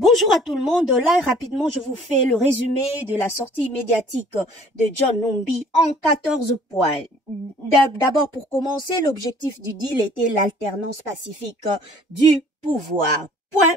Bonjour à tout le monde. Là, rapidement, je vous fais le résumé de la sortie médiatique de John Numbi en 14 points. D'abord, pour commencer, l'objectif du deal était l'alternance pacifique du pouvoir.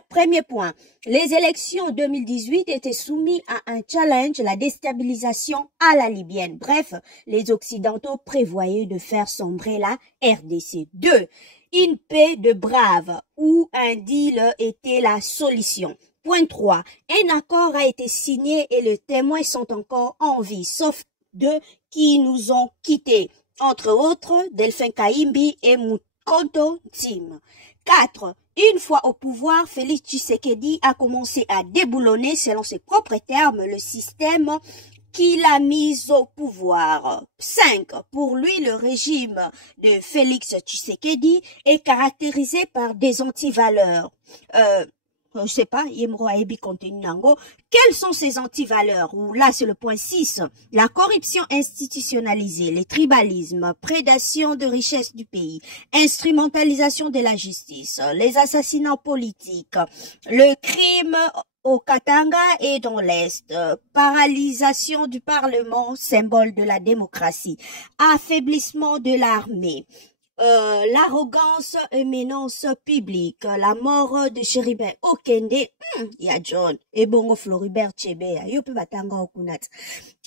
Premier point, les élections 2018 étaient soumises à un challenge, la déstabilisation à la libyenne. Bref, les Occidentaux prévoyaient de faire sombrer la RDC. 2. Une paix de braves où un deal était la solution. Point 3. Un accord a été signé et les témoins sont encore en vie, sauf deux qui nous ont quittés, entre autres Delphin Kaimbi et Mukonto Tim. 4. Une fois au pouvoir, Félix Tshisekedi a commencé à déboulonner, selon ses propres termes, le système qu'il a mis au pouvoir. 5. Pour lui, le régime de Félix Tshisekedi est caractérisé par des antivaleurs. Je sais pas, quelles sont ces antivaleurs? Ou là, c'est le point 6. La corruption institutionnalisée, les tribalismes, prédation de richesses du pays, instrumentalisation de la justice, les assassinats politiques, le crime au Katanga et dans l'Est, paralysation du Parlement, symbole de la démocratie, affaiblissement de l'armée, l'arrogance éminence publique, la mort de Chéribin Okende, ya John, et Bongo Floribert Chebea,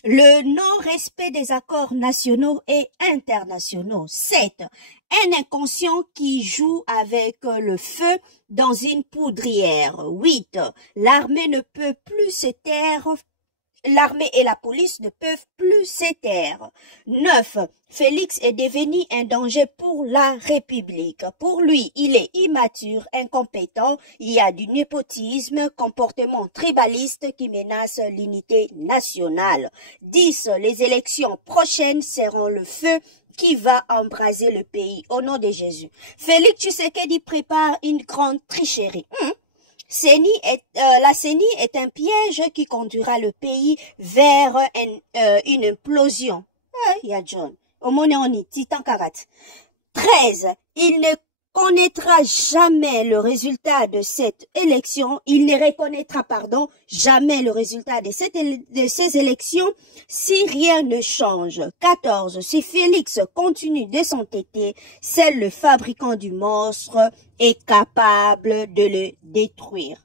le non-respect des accords nationaux et internationaux. 7. Un inconscient qui joue avec le feu dans une poudrière. 8. L'armée ne peut plus se taire. L'armée et la police ne peuvent plus se taire. 9. Félix est devenu un danger pour la République. Pour lui, il est immature, incompétent, il y a du népotisme, comportement tribaliste qui menace l'unité nationale. 10. Les élections prochaines seront le feu qui va embraser le pays au nom de Jésus. Félix Tshisekedi prépare une grande tricherie. La CENI est un piège qui conduira le pays vers une implosion. Il y a John. Titan Karat. 13. Il ne connaîtra jamais le résultat de cette élection. Il ne reconnaîtra, jamais le résultat de ces élections si rien ne change. 14. Si Félix continue de s'entêter, seul le fabricant du monstre est capable de le détruire.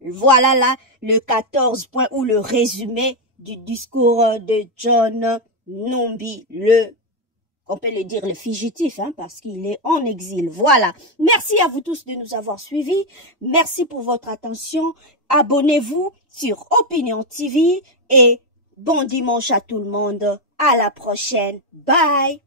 Voilà là le 14 points ou le résumé du discours de John Numbi, on peut le dire le fugitif, parce qu'il est en exil. Voilà. Merci à vous tous de nous avoir suivis. Merci pour votre attention. Abonnez-vous sur Opinion TV et bon dimanche à tout le monde. À la prochaine. Bye.